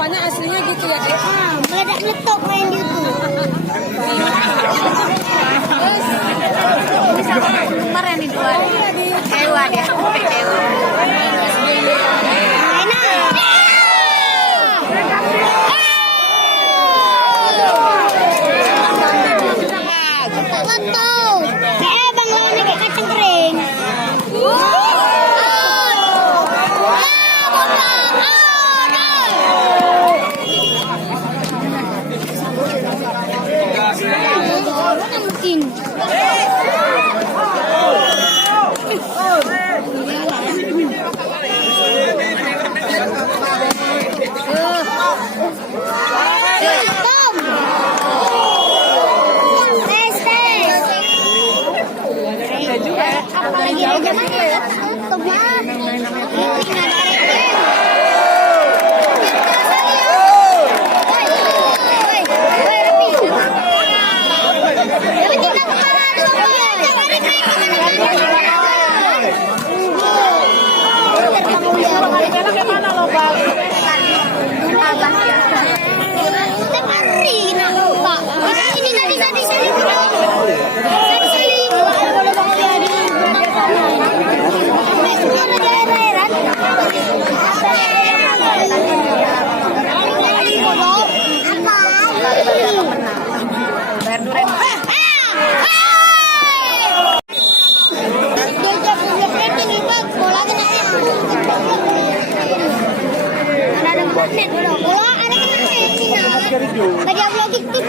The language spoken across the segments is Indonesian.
Banyak aslinya gitu ya, Dek. Meledak-letok main gitu. Kemarin nih dua. Hewa dia. Tadi aku lagi gitu.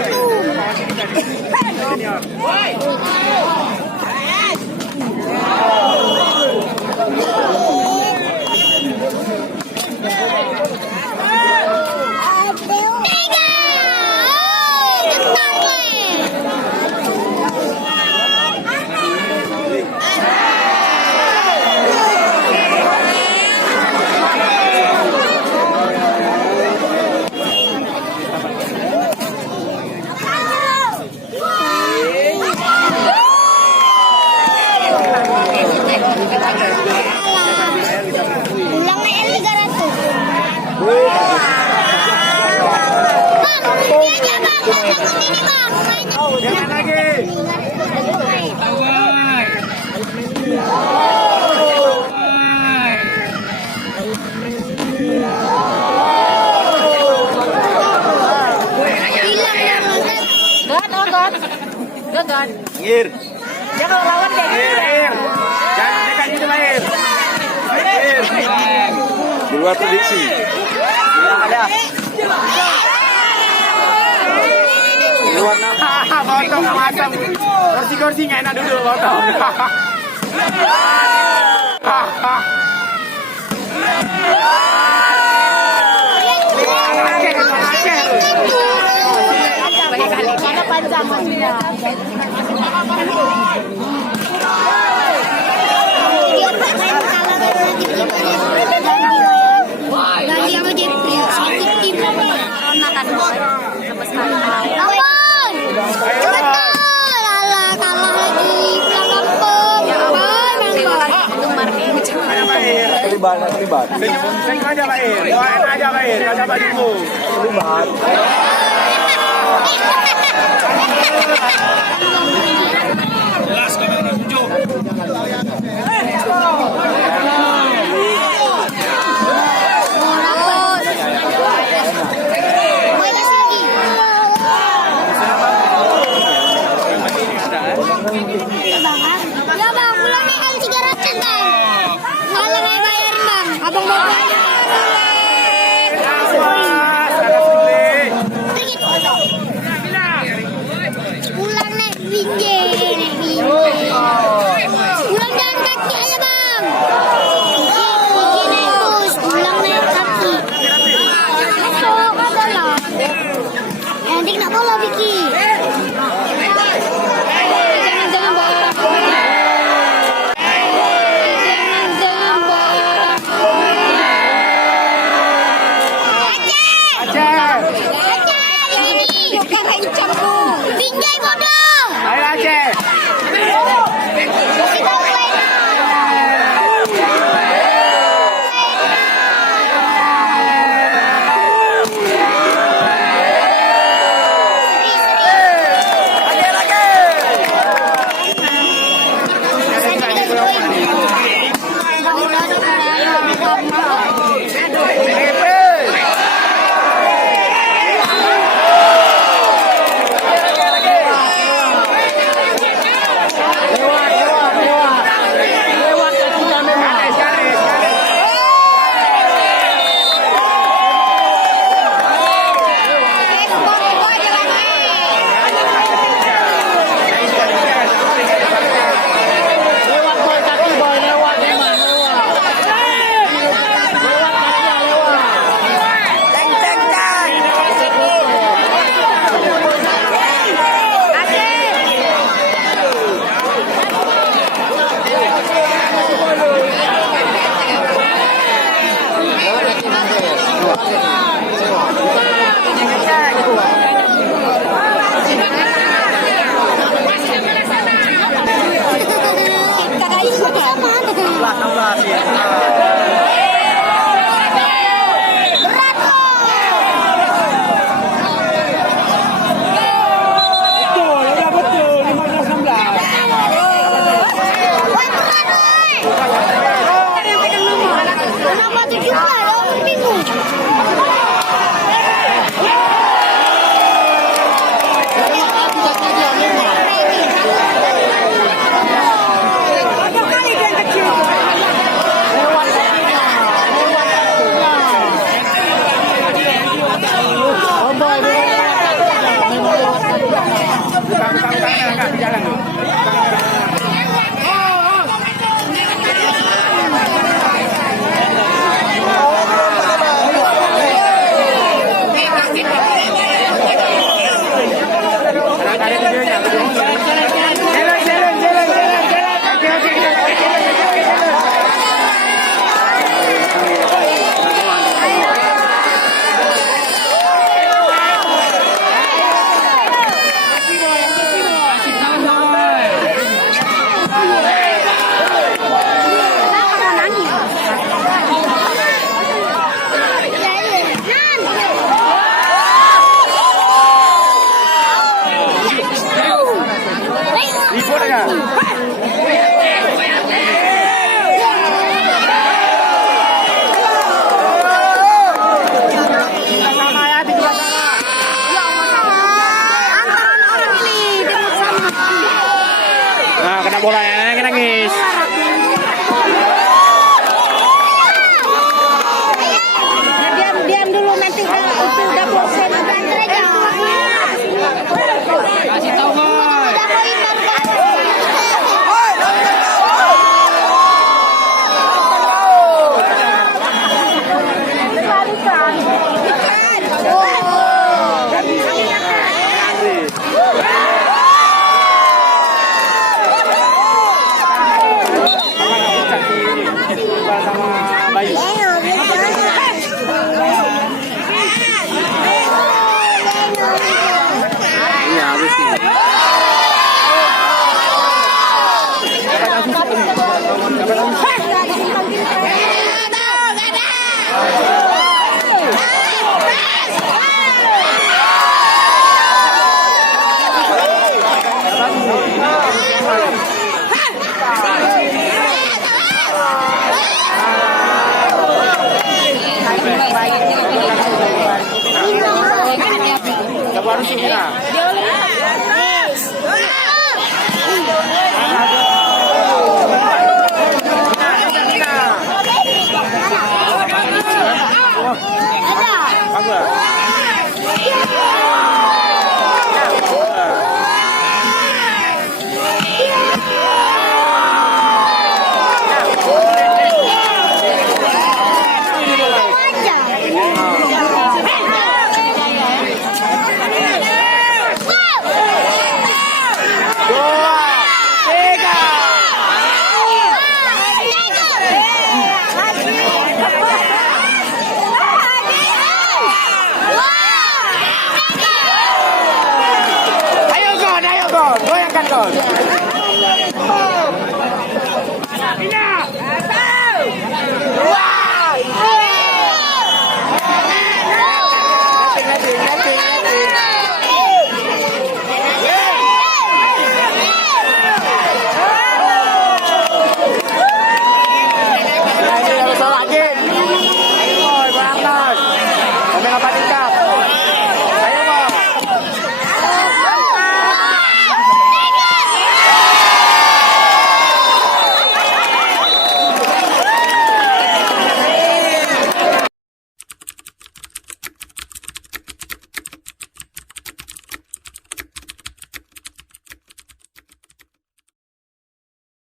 Ngir. Dia kalau lawan kayak gitu. Jangan dekat gitu main. Di luar prediksi. Ada. Di luar nama. Potong macam. Kursi-kursi nggak enak duduk potong. Karena panjang maksudnya. Ganti sama Jeffrey, satu tim Makan sampai sekarang. Lawan, kalah lagi, pulang kampung. Terlibat. Senyum aja Pak Ir. Doain aja Pak Ir. Kata Pak Jumbo. Terlibat. Jelas kamera hijau. Ya bang, pulang nih Awas, ada sulit. Pulang naik BINJAI, naik BINJAI. Pulang jalan kaki aja bang. Vicky naik bus, pulang naik kaki. Sok adalah. Nanti kena bola Vicky. Jangan bawa orang. Jangan bawa orang. Aceh. BINJAI bodoh. Ayo Aceh. Kenapa 17 orang bingung? Ribut enggak? Nah, kena bola ya, nangis. Diam dulu nanti udah bosan Kasih tahu boy. Sama Bayu. Iya, habis nih. Baru sih